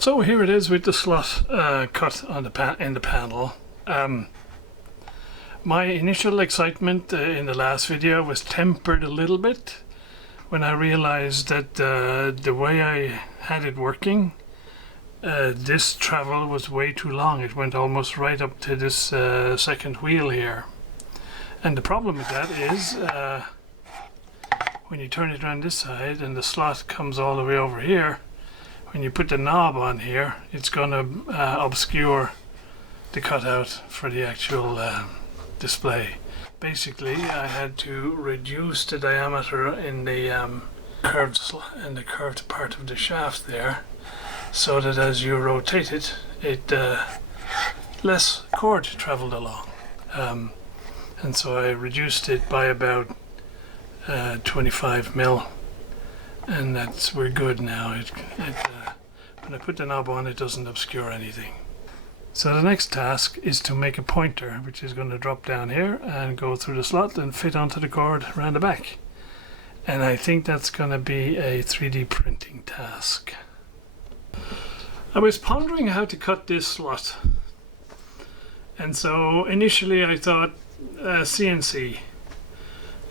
So here it is with the slot cut on in the panel. My initial excitement in the last video was tempered a little bit when I realized that the way I had it working, this travel was way too long. It went almost right up to this second wheel here. And the problem with that is when you turn it around this side and the slot comes all the way over here, when you put the knob on here, it's going to obscure the cutout for the actual display. Basically, I had to reduce the diameter in the curved part of the shaft there, so that as you rotate it, less cord traveled along. And so I reduced it by about 25 mil, and we're good now. When I put the knob on, it doesn't obscure anything. So the next task is to make a pointer, which is going to drop down here and go through the slot and fit onto the cord around the back. And I think that's going to be a 3D printing task. I was pondering how to cut this slot, and so initially I thought CNC,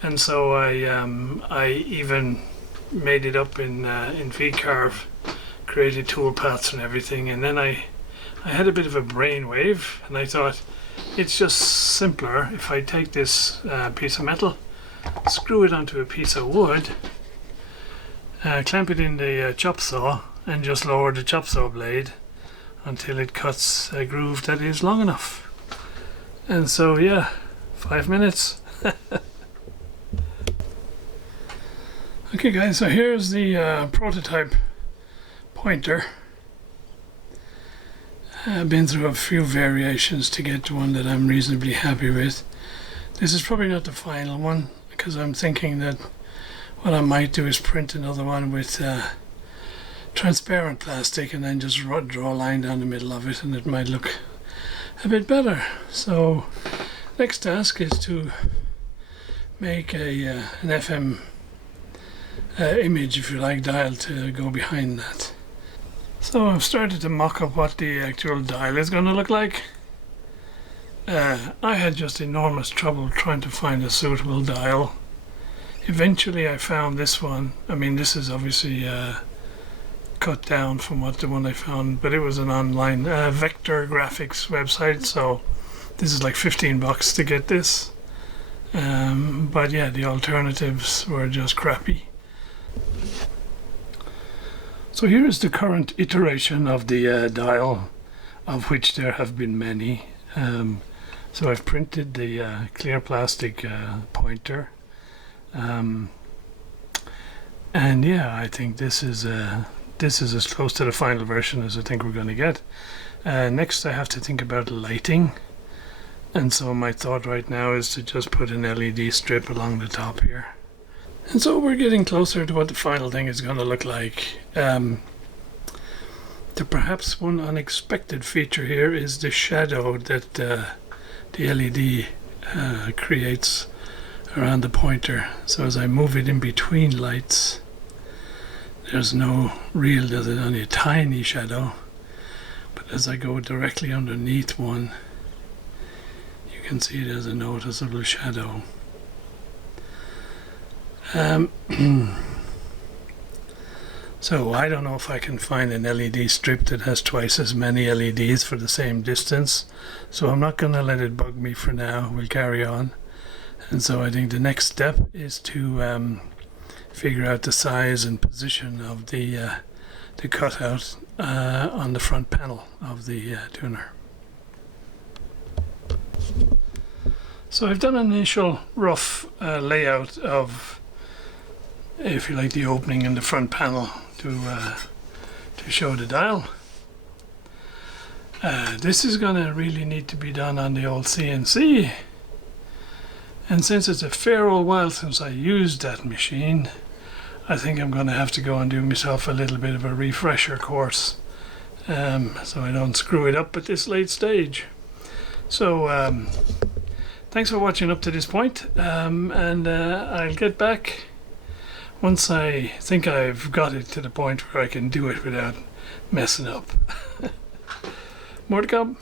and so I even made it up in V-carve, created tool paths and everything, and then I had a bit of a brainwave, and I thought it's just simpler if I take this piece of metal, screw it onto a piece of wood, clamp it in the chop saw, and just lower the chop saw blade until it cuts a groove that is long enough. And so yeah, 5 minutes. Okay guys, so here's the prototype pointer. I've been through a few variations to get to one that I'm reasonably happy with. This is probably not the final one, because I'm thinking that what I might do is print another one with transparent plastic and then just draw a line down the middle of it, and it might look a bit better. So next task is to make an FM image, if you like, dial to go behind that. So I've started to mock up what the actual dial is going to look like. I had just enormous trouble trying to find a suitable dial. Eventually I found this one. I mean, this is obviously cut down from the one I found, but it was an online vector graphics website, so this is like $15 to get this. But yeah, the alternatives were just crappy. So here is the current iteration of the dial, of which there have been many. So I've printed the clear plastic pointer, and yeah, I think this is as close to the final version as I think we're going to get. Next I have to think about lighting, and so my thought right now is to just put an LED strip along the top here. And so we're getting closer to what the final thing is going to look like. The perhaps one unexpected feature here is the shadow that the LED creates around the pointer. So as I move it in between lights, there's only a tiny shadow. But as I go directly underneath one, you can see there's a noticeable shadow. So I don't know if I can find an LED strip that has twice as many LEDs for the same distance, so I'm not going to let it bug me for now. We'll carry on. And so I think the next step is to figure out the size and position of the cutout on the front panel of the tuner. So I've done an initial rough layout of, if you like, the opening in the front panel to show the dial. This is going to really need to be done on the old CNC, and since it's a fair old while since I used that machine, I think I'm going to have to go and do myself a little bit of a refresher course, so I don't screw it up at this late stage. So thanks for watching up to this point, and I'll get back once I think I've got it to the point where I can do it without messing up. More to come.